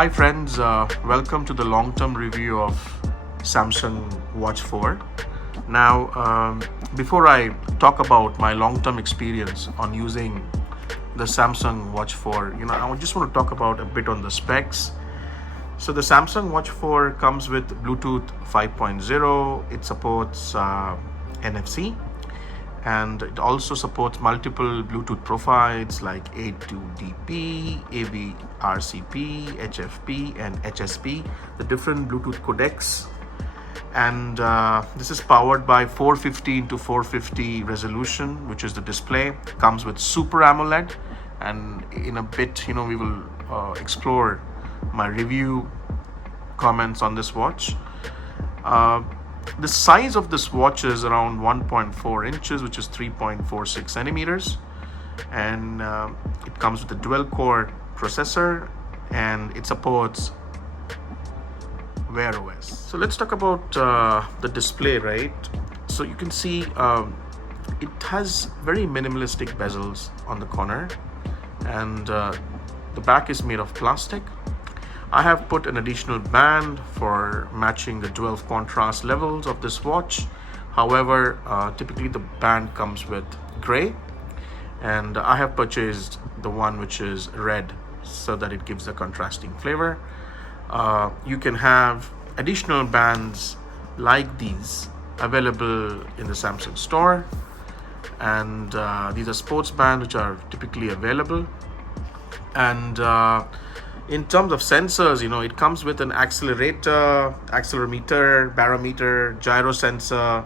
Hi friends, welcome to the long-term review of Samsung Watch 4. Now, before I talk about my long-term experience on using the Samsung Watch 4, I just want to talk about a bit on the specs. So the Samsung Watch 4 comes with Bluetooth 5.0. It supports NFC, and it also supports multiple Bluetooth profiles like A2DP, AVRCP, HFP, and HSP, the different Bluetooth codecs. And this is powered by 450 into 450 resolution, which is the display. Comes with Super AMOLED, and in a bit, we will explore my review comments on this watch. The size of this watch is around 1.4 inches, which is 3.46 centimeters, and it comes with a dual-core processor, and it supports WearOS. So let's talk about the display, right? So you can see it has very minimalistic bezels on the corner, and the back is made of plastic. I have put an additional band for matching the 12 contrast levels of this watch. However, typically the band comes with gray, and I have purchased the one which is red so that it gives a contrasting flavor. You can have additional bands like these available in the Samsung store, and these are sports bands which are typically available. And in terms of sensors, it comes with an accelerator, accelerometer, barometer, gyro sensor,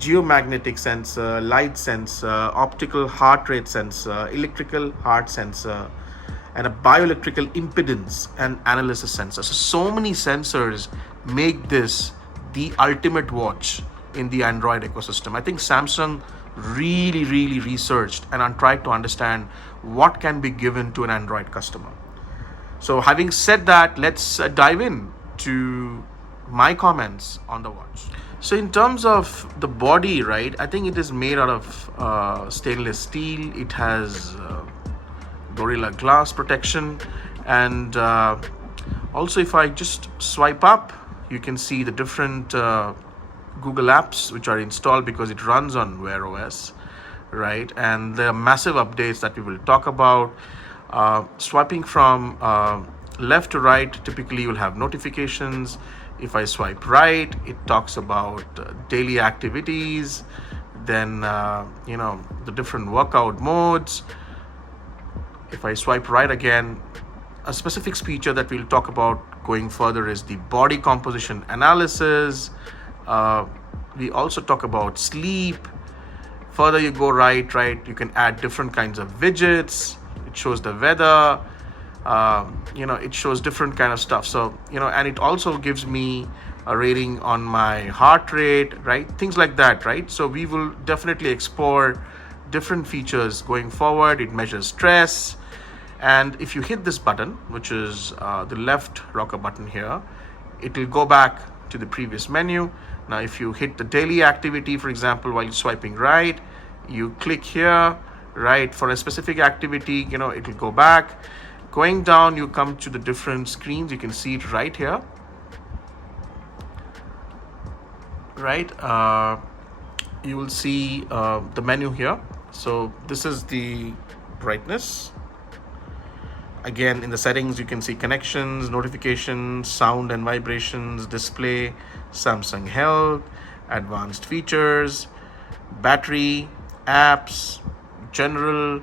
geomagnetic sensor, light sensor, optical heart rate sensor, electrical heart sensor, and a bioelectrical impedance and analysis sensor. So many sensors make this the ultimate watch in the Android ecosystem. I think Samsung really researched and tried to understand what can be given to an Android customer. So having said that, let's dive in to my comments on the watch. So in terms of the body, right, I think it is made out of stainless steel. It has Gorilla Glass protection, and also if I just swipe up, you can see the different Google apps which are installed because it runs on WearOS, right? And there are massive updates that we will talk about. Swiping from left to right, typically you'll have notifications. If I swipe right, it talks about daily activities, then the different workout modes. If I swipe right again, a specific feature that we'll talk about going further is the body composition analysis. We also talk about sleep. Further you go right, you can add different kinds of widgets. It shows the weather, it shows different kind of stuff. So, and it also gives me a rating on my heart rate, right? Things like that, right? So we will definitely explore different features going forward. It measures stress. And if you hit this button, which is the left rocker button here, it will go back to the previous menu. Now, if you hit the daily activity, for example, while swiping right, you click here, right, for a specific activity, it will go back. Going down, you come to the different screens. You can see it right here, right? You will see the menu here. So this is the brightness. Again, in the settings, you can see connections, notifications, sound and vibrations, display, Samsung Health, advanced features, battery, apps, general,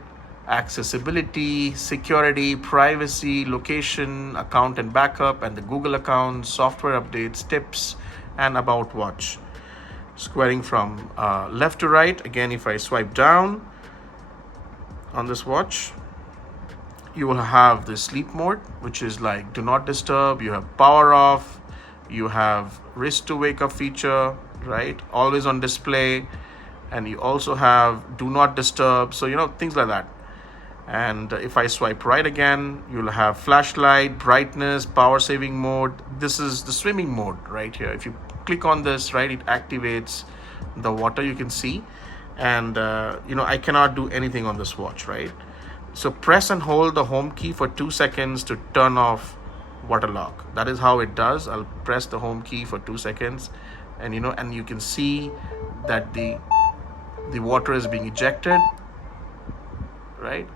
accessibility, security, privacy, location, account and backup, and the Google account, software updates, tips, and about watch. Squaring from left to right, again, if I swipe down on this watch, you will have the sleep mode, which is like do not disturb. You have power off, you have wrist to wake up feature, right, always on display, and you also have do not disturb, so things like that. And if I swipe right again, you'll have flashlight, brightness, power saving mode. This is the swimming mode right here. If you click on this, right, it activates the water, you can see. And I cannot do anything on this watch, right? So press and hold the home key for 2 seconds to turn off waterlock. That is how it does. I'll press the home key for 2 seconds, and and you can see that the water is being ejected, right?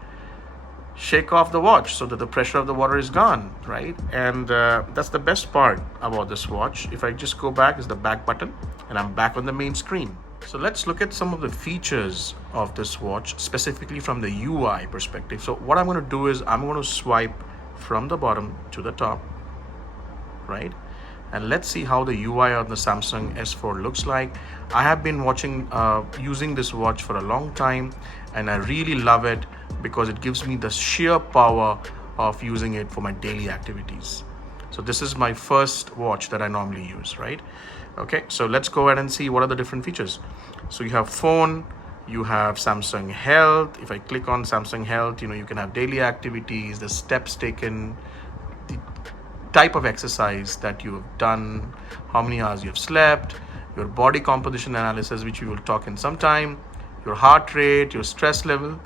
Shake off the watch so that the pressure of the water is gone, right? And that's the best part about this watch. If I just go back, is the back button, and I'm back on the main screen. So let's look at some of the features of this watch, specifically from the UI perspective. So what I'm going to do is I'm going to swipe from the bottom to the top, right? And let's see how the UI on the Samsung S4 looks like. I have been using this watch for a long time, and I really love it because it gives me the sheer power of using it for my daily activities. So this is my first watch that I normally use, right? Okay, so let's go ahead and see what are the different features. So you have phone, you have Samsung Health. If I click on Samsung Health, you can have daily activities, the steps taken, the type of exercise that you have done, how many hours you have slept, your body composition analysis, which we will talk in some time, your heart rate, your stress level,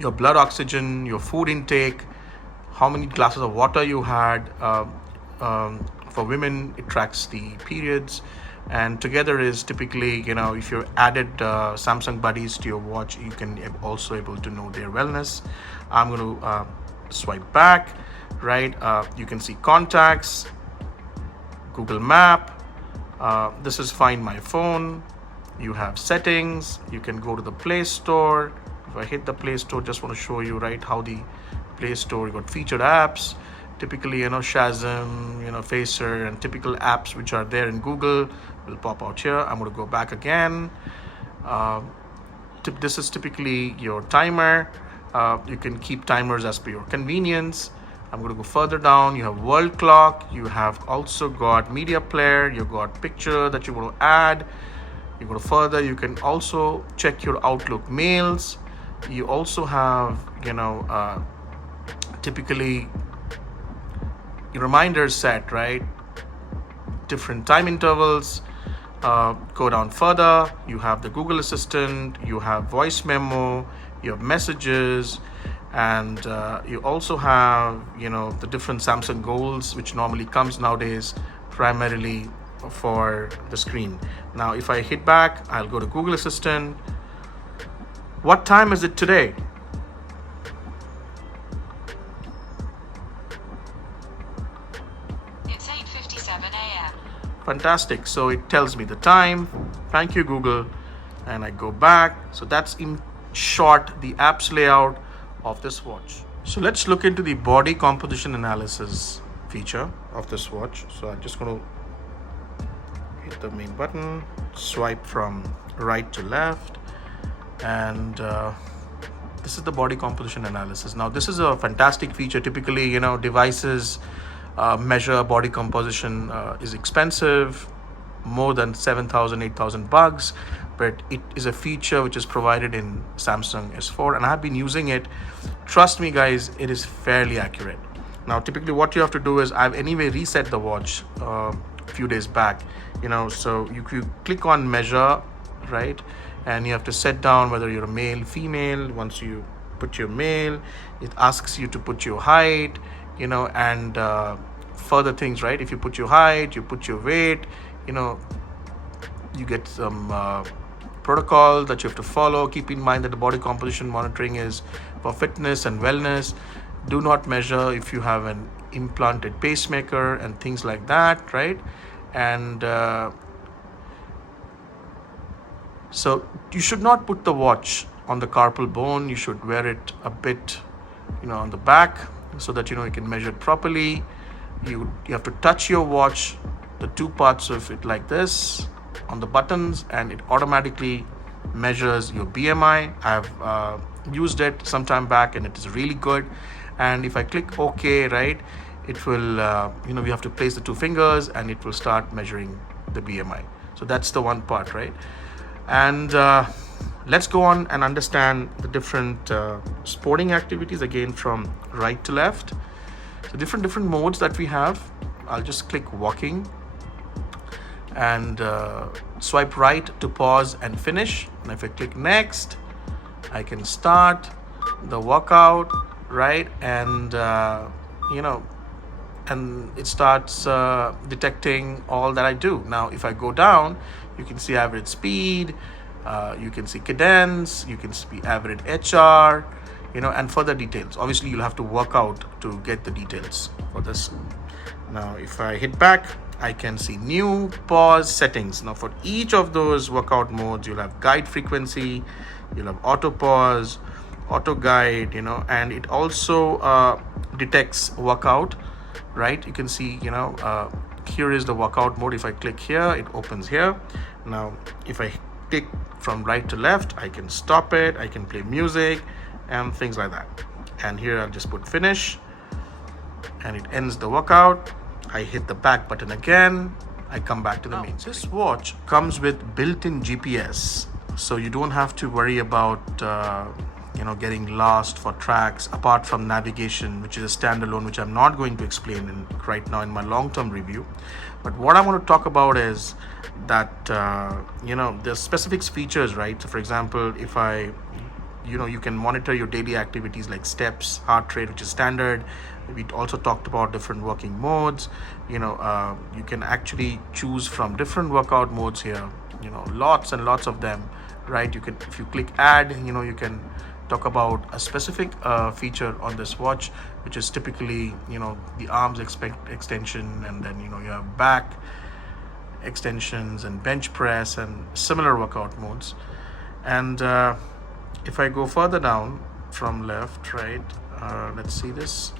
your blood oxygen, your food intake, how many glasses of water you had. For women, it tracks the periods, and together is typically, if you added Samsung buddies to your watch, you can also able to know their wellness. I'm going to swipe back, right? You can see contacts, Google Map. This is Find My Phone. You have settings. You can go to the Play Store. If I hit the Play Store, just want to show you, right, how the Play Store, you got featured apps. Typically, Shazam, Facer, and typical apps which are there in Google will pop out here. I'm going to go back again. This is typically your timer. You can keep timers as per your convenience. I'm going to go further down. You have world clock. You have also got media player. You've got picture that you want to add. You go further. You can also check your Outlook mails. You also have, typically reminders set, right? Different time intervals. Go down further. You have the Google Assistant. You have voice memo. You have messages, and you also have the different Samsung goals, which normally comes nowadays primarily for the screen. Now if I hit back, I'll go to Google Assistant. What time is it today? It's 8:57 a.m. Fantastic. So it tells me the time. Thank you, Google. And I go back. So that's in short the apps layout of this watch. So let's look into the body composition analysis feature of this watch. So I'm just going to hit the main button, swipe from right to left, and this is the body composition analysis. Now this is a fantastic feature. Typically, devices measure body composition is expensive, more than 7,000, 8,000 bucks, but it is a feature which is provided in Samsung S4, and I've been using it. Trust me guys, it is fairly accurate. Now typically what you have to do is, I've anyway reset the watch a few days back, so you click on measure, right, and you have to set down whether you're a male, female. Once you put your male, it asks you to put your height, and further things, right? If you put your height, you put your weight, you get some protocol that you have to follow. Keep in mind that the body composition monitoring is for fitness and wellness. Do not measure if you have an implanted pacemaker and things like that, right? And so you should not put the watch on the carpal bone. You should wear it a bit, on the back, so that you can measure it properly. You have to touch your watch, the two parts of it like this on the buttons, and it automatically measures your BMI. I've used it some time back, and it is really good. And if I click OK, right, it will we have to place the two fingers, and it will start measuring the BMI. So that's the one part, right? And let's go on and understand the different sporting activities again from right to left. So different modes that we have. I'll just click walking and swipe right to pause and finish. And if I click next, I can start the workout, right? And and it starts detecting all that I do. Now if I go down, you can see average speed, you can see cadence, you can see average HR, and further details. Obviously you'll have to work out to get the details for this. Now if I hit back, I can see new pause settings. Now for each of those workout modes, you'll have guide frequency, you'll have auto pause, auto guide, and it also detects workout, right? You can see, here is the workout mode. If I click here, it opens here. Now if I click from right to left, I can stop it, I can play music and things like that. And here I'll just put finish, and it ends the workout. I hit the back button again, I come back to the main screen. This watch comes with built-in GPS, so you don't have to worry about getting lost for tracks, apart from navigation, which is a standalone, which I'm not going to explain right now in my long-term review. But what I want to talk about is that there's specific features, right? So for example, if you can monitor your daily activities like steps, heart rate, which is standard. We also talked about different working modes. You can actually choose from different workout modes here, lots and lots of them, right? If you click add, you can talk about a specific feature on this watch, which is typically the arms extension, and then you have back extensions and bench press and similar workout modes. And if I go further down from left, right, let's see this.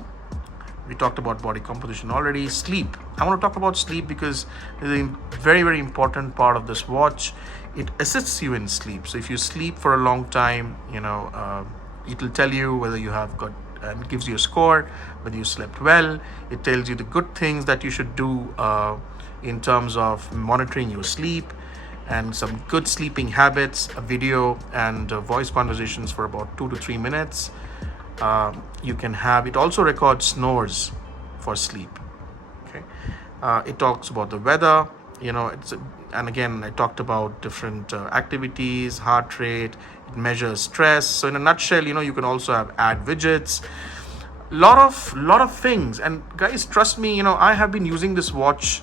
We talked about body composition already. Sleep. I want to talk about sleep because it's a very, very important part of this watch. It assists you in sleep. So if you sleep for a long time, it will tell you whether you have got, and it gives you a score, whether you slept well. It tells you the good things that you should do in terms of monitoring your sleep, and some good sleeping habits, a video and voice conversations for about 2 to 3 minutes. You can have it also records snores for sleep. Okay, it talks about the weather. And again, I talked about different activities, heart rate. It measures stress. So in a nutshell, you can also have ad widgets. Lot of things. And guys, trust me, I have been using this watch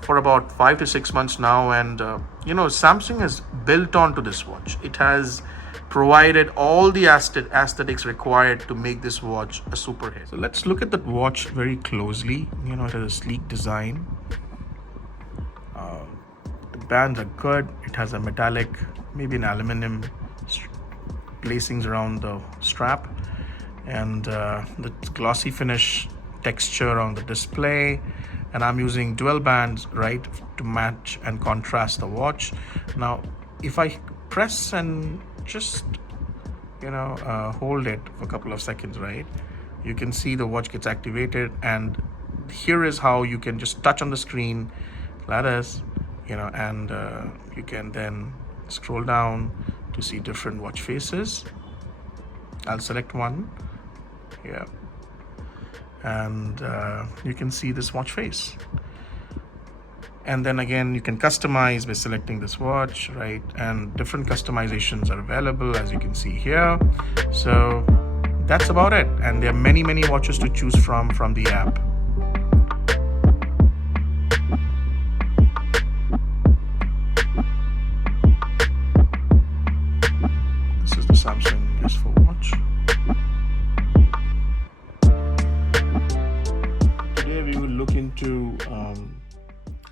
for about 5 to 6 months now, and Samsung has built onto this watch. It has provided all the aesthetics required to make this watch a super hit. So let's look at that watch very closely. It has a sleek design. The bands are good. It has a metallic, maybe an aluminum lacings around the strap, and the glossy finish texture on the display. And I'm using dual bands, right, to match and contrast the watch. Now if I press and just hold it for a couple of seconds, right, you can see the watch gets activated. And here is how you can just touch on the screen like this, and you can then scroll down to see different watch faces. I'll select one here, and you can see this watch face. And then again, you can customize by selecting this watch, right? And different customizations are available, as you can see here. So that's about it. And there are many watches to choose from the app. This is the Samsung S4 watch. Today we will look into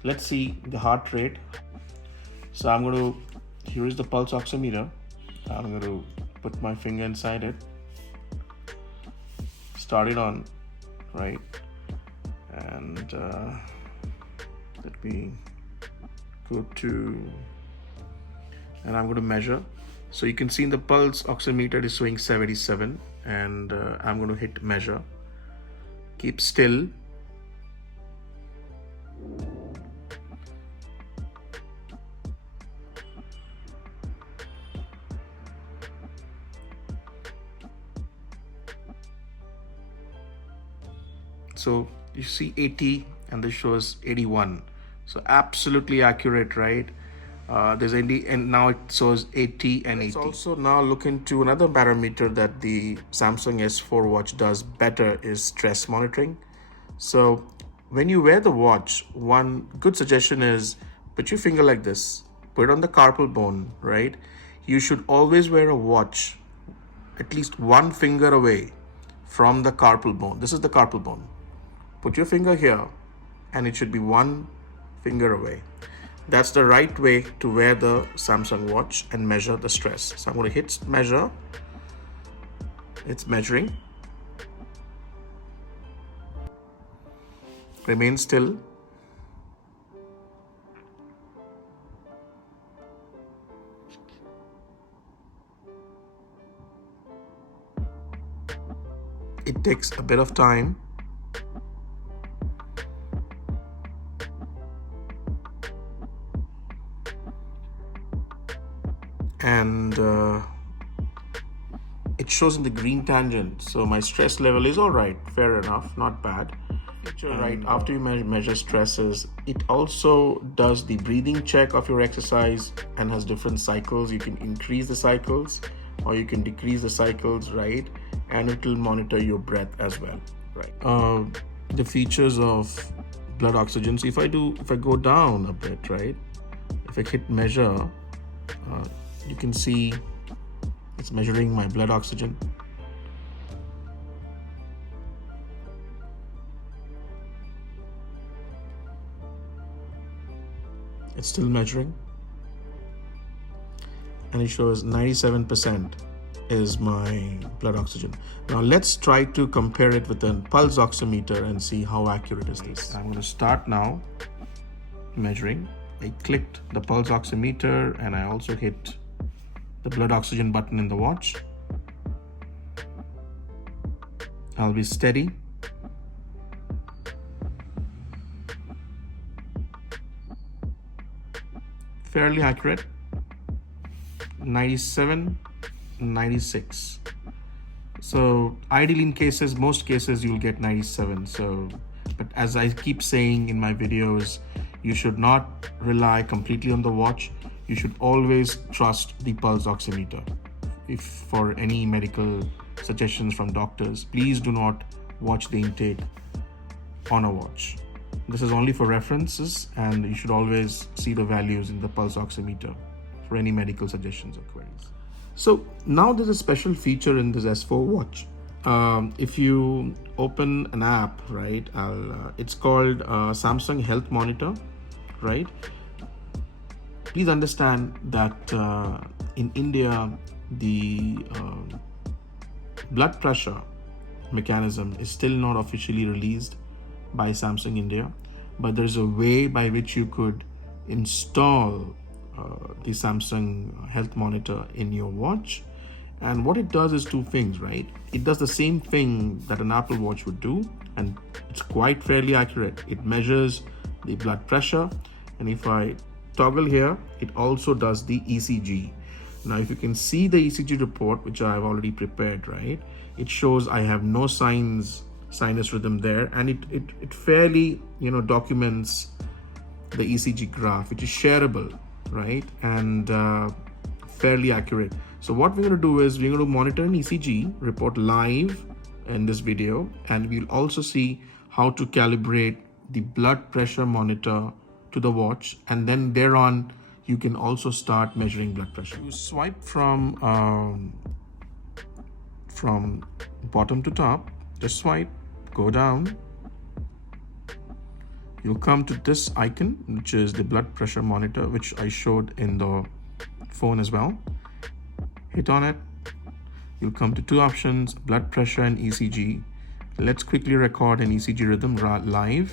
let's see the heart rate. So here is the pulse oximeter. I'm going to put my finger inside it, start it on, right, and let me go to, and I'm going to measure. So you can see in the pulse oximeter it is showing 77, and I'm going to hit measure. Keep still. So you see 80 and this shows 81. So absolutely accurate, right? There's 80 and now it shows 80 and 80. Let's also now look into another parameter that the Samsung S4 watch does better is stress monitoring. So when you wear the watch, one good suggestion is put your finger like this, put it on the carpal bone, right? You should always wear a watch at least one finger away from the carpal bone. This is the carpal bone. Put your finger here and it should be one finger away. That's the right way to wear the Samsung watch and measure the stress. So I'm going to hit measure. It's measuring. Remain still. It takes a bit of time. And it shows in the green tangent, so my stress level is all right, fair enough, not bad. Right after you measure stresses, it also does the breathing check of your exercise and has different cycles. You can increase the cycles or you can decrease the cycles, right? And it will monitor your breath as well, right? The features of blood oxygen. So if I go down a bit, right? If I hit measure, you can see it's measuring my blood oxygen. It's still measuring. And it shows 97% is my blood oxygen. Now let's try to compare it with a pulse oximeter and see how accurate is this. I'm going to start now measuring. I clicked the pulse oximeter and I also hit the blood oxygen button in the watch. I'll be steady. Fairly accurate. 97, 96. So ideally in most cases you'll get 97. But as I keep saying in my videos, you should not rely completely on the watch. You should always trust the pulse oximeter. If for any medical suggestions from doctors, please do not watch the intake on a watch. This is only for references and you should always see the values in the pulse oximeter for any medical suggestions or queries. So now there's a special feature in this S4 watch. If you open an app, right, it's called Samsung Health Monitor, right? Please understand that in India, the blood pressure mechanism is still not officially released by Samsung India, but there's a way by which you could install the Samsung Health Monitor in your watch. And what it does is two things, right? It does the same thing that an Apple Watch would do, and it's quite fairly accurate. It measures the blood pressure, and if I toggle here, it also does the ECG. Now, if you can see the ECG report, which I've already prepared, right? It shows I have no sinus rhythm there, and it fairly, documents the ECG graph, which is shareable, right? And fairly accurate. So what we're going to do is we're going to monitor an ECG report live in this video, and we'll also see how to calibrate the blood pressure monitor to the watch, and then thereon you can also start measuring blood pressure. You swipe from bottom to top, just swipe, go down. You'll come to this icon, which is the blood pressure monitor, which I showed in the phone as well. Hit on it. You'll come to two options, blood pressure and ECG. Let's quickly record an ECG rhythm live.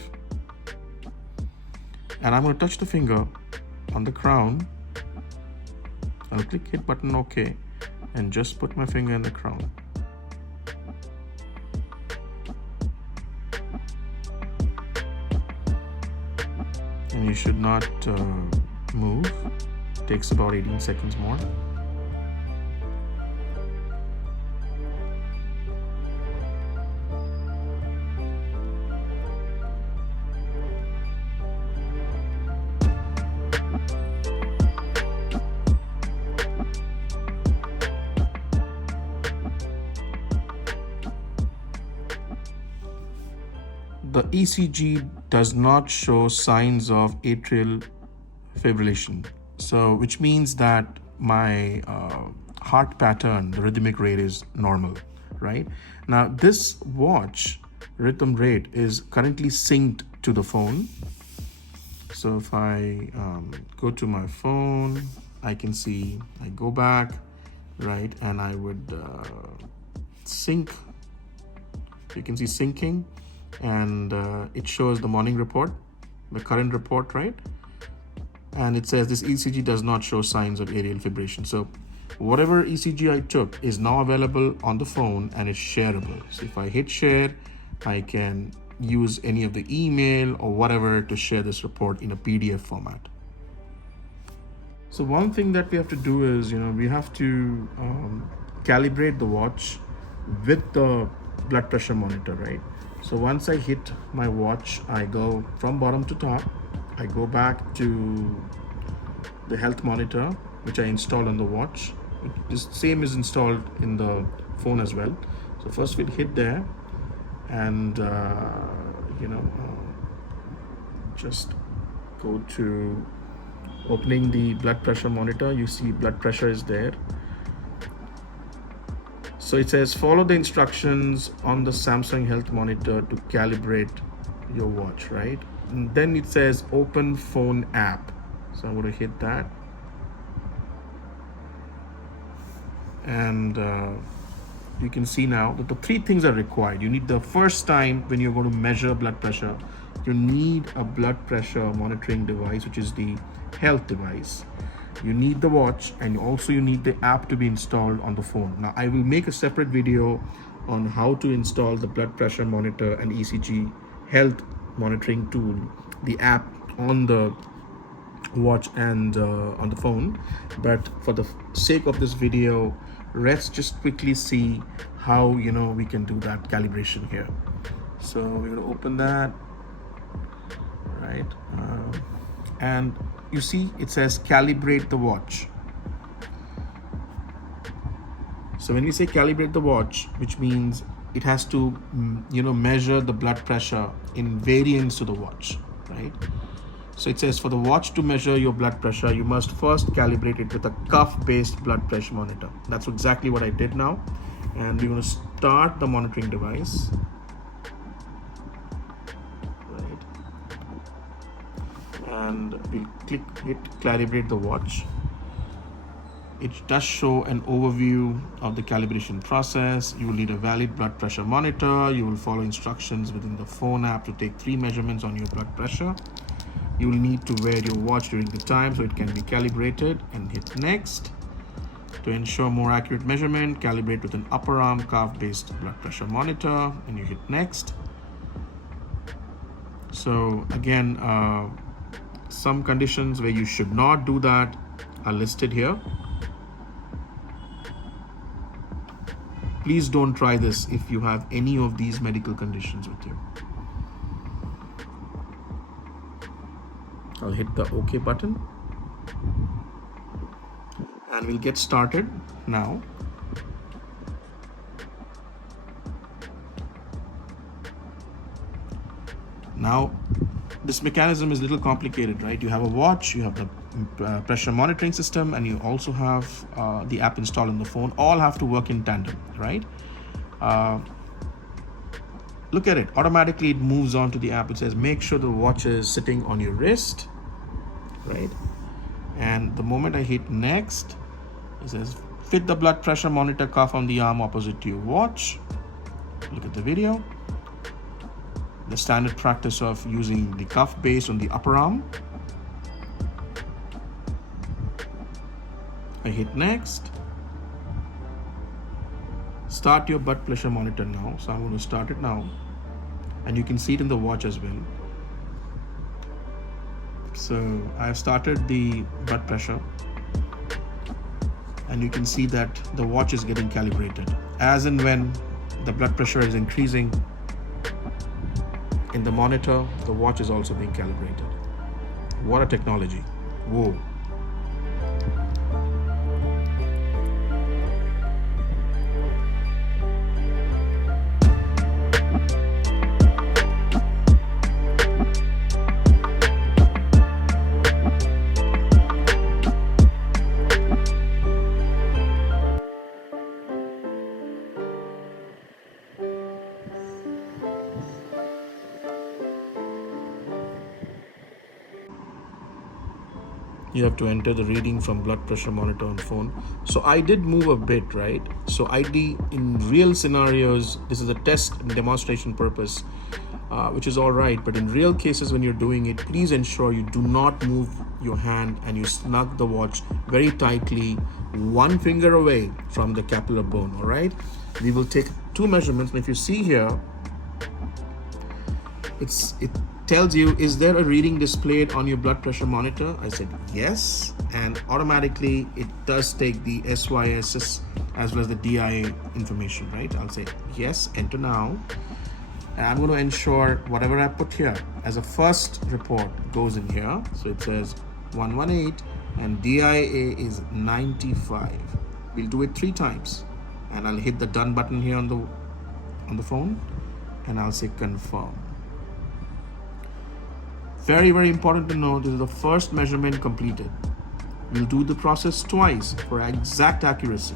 And I'm going to touch the finger on the crown. I'll click hit button OK and just put my finger in the crown. And you should not move. It takes about 18 seconds more. the ECG does not show signs of atrial fibrillation. So, which means that my heart pattern, the rhythmic rate is normal, right? Now, this watch rhythm rate is currently synced to the phone. So if I go to my phone, I can see, I go back, right? And I would sync. You can see syncing, and it shows the morning report, the current report, right? And it says this ECG does not show signs of atrial fibrillation. So whatever ECG I took is now available on the phone and it's shareable. So if I hit share, I can use any of the email or whatever to share this report in a PDF format. So one thing that we have to do is, we have to calibrate the watch with the blood pressure monitor, right? So once I hit my watch, I go from bottom to top. I go back to the health monitor, which I installed on the watch. This same is installed in the phone as well. So first we'll hit there, and just go to opening the blood pressure monitor. You see blood pressure is there. So it says follow the instructions on the Samsung health monitor to calibrate your watch, right? And then it says open phone app. So I'm going to hit that. And you can see now that the three things are required. You need, the first time when you're going to measure blood pressure, you need a blood pressure monitoring device, which is the health device. You need the watch, and also you need the app to be installed on the phone. Now I will make a separate video on how to install the blood pressure monitor and ECG health monitoring tool, the app on the watch and on the phone. But for the sake of this video, let's just quickly see how we can do that calibration here. So we're going to open that, right? And you see it says calibrate the watch. So when we say calibrate the watch, which means it has to measure the blood pressure in variance to the watch, right? So it says for the watch to measure your blood pressure, you must first calibrate it with a cuff-based blood pressure monitor. That's exactly what I did now. And we're going to start the monitoring device. Right. And we'll hit calibrate the watch. It does show an overview of the calibration process. You will need a valid blood pressure monitor. You will follow instructions within the phone app to take 3 measurements on your blood pressure. You will need to wear your watch during the time so it can be calibrated, and hit next. To ensure more accurate measurement, calibrate with an upper arm cuff-based blood pressure monitor, and you hit next. So again, some conditions where you should not do that are listed here. Please don't try this if you have any of these medical conditions with you. I'll hit the OK button and we'll get started now. Now, this mechanism is a little complicated, right? You have a watch, you have the pressure monitoring system, and you also have the app installed on the phone. All have to work in tandem, right? Look at it. Automatically, it moves on to the app. It says, make sure the watch is sitting on your wrist, right? And the moment I hit next, it says, fit the blood pressure monitor cuff on the arm opposite to your watch. Look at the video. The standard practice of using the cuff base on the upper arm. I hit next. Start your blood pressure monitor now. So I'm going to start it now. And you can see it in the watch as well. So I've started the blood pressure. And you can see that the watch is getting calibrated. As and when the blood pressure is increasing in the monitor, the watch is also being calibrated. What a technology. Whoa. You have to enter the reading from blood pressure monitor on phone. So I did move a bit, right? So in real scenarios, this is a test and demonstration purpose, which is all right. But in real cases, when you're doing it, please ensure you do not move your hand and you snug the watch very tightly, one finger away from the capsular bone, all right? We will take 2 measurements. And if you see here, it tells you, is there a reading displayed on your blood pressure monitor? I said yes, and automatically it does take the SYSS as well as the DIA information, right? I'll say yes, enter now, and I'm going to ensure whatever I put here as a first report goes in here. So it says 118 and DIA is 95. We'll do it 3 times, and I'll hit the done button here on the phone, and I'll say confirm. Very, very important to know, this is the first measurement completed. We'll do the process twice for exact accuracy.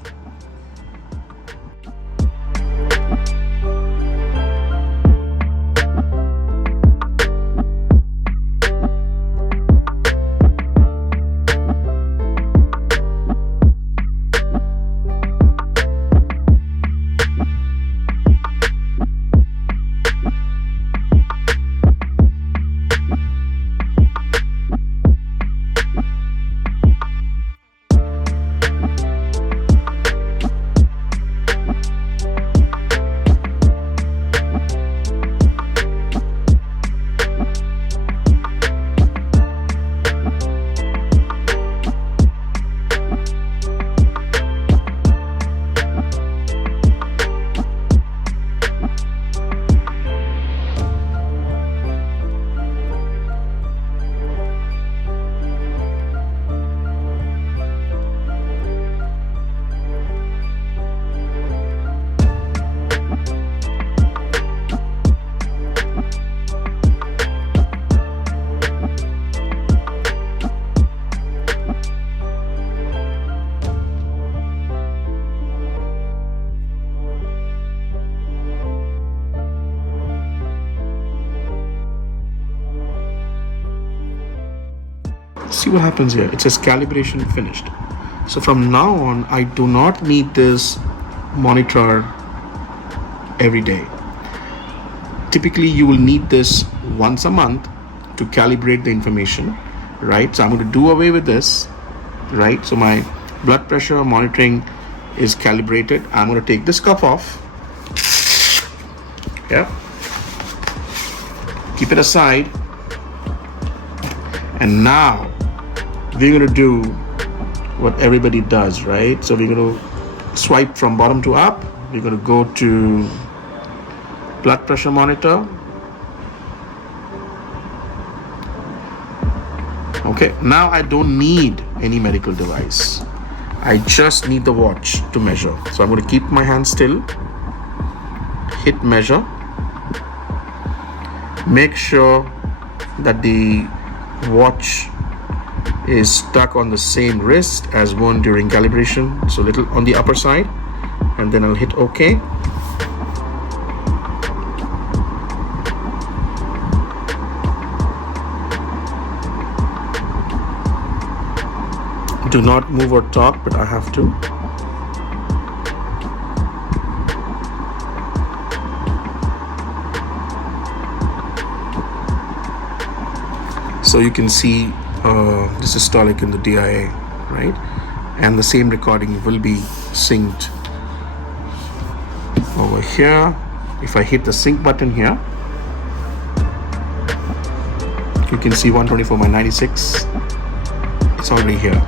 See what happens here. It says calibration finished. So from now on, I do not need this monitor every day. Typically, you will need this once a month to calibrate the information, right? So I'm going to do away with this, right? So my blood pressure monitoring is calibrated. I'm going to take this cuff off. Yeah. Keep it aside. And now we're going to do what everybody does, right? So we're going to swipe from bottom to up. We're going to go to blood pressure monitor. Okay, now I don't need any medical device. I just need the watch to measure. So I'm going to keep my hand still, hit measure. Make sure that the watch is stuck on the same wrist as worn during calibration, so little on the upper side, and then I'll hit OK. Do not move or talk, but I have to. So you can see the systolic in the DIA, right? And the same recording will be synced over here. If I hit the sync button here, you can see 124/96. It's already here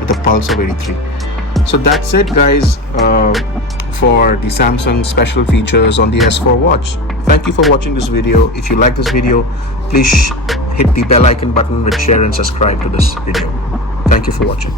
with a pulse of 83. So that's it, guys, for the Samsung special features on the S4 watch. Thank you for watching this video. If you like this video, please hit the bell icon button with share and subscribe to this video. Thank you for watching.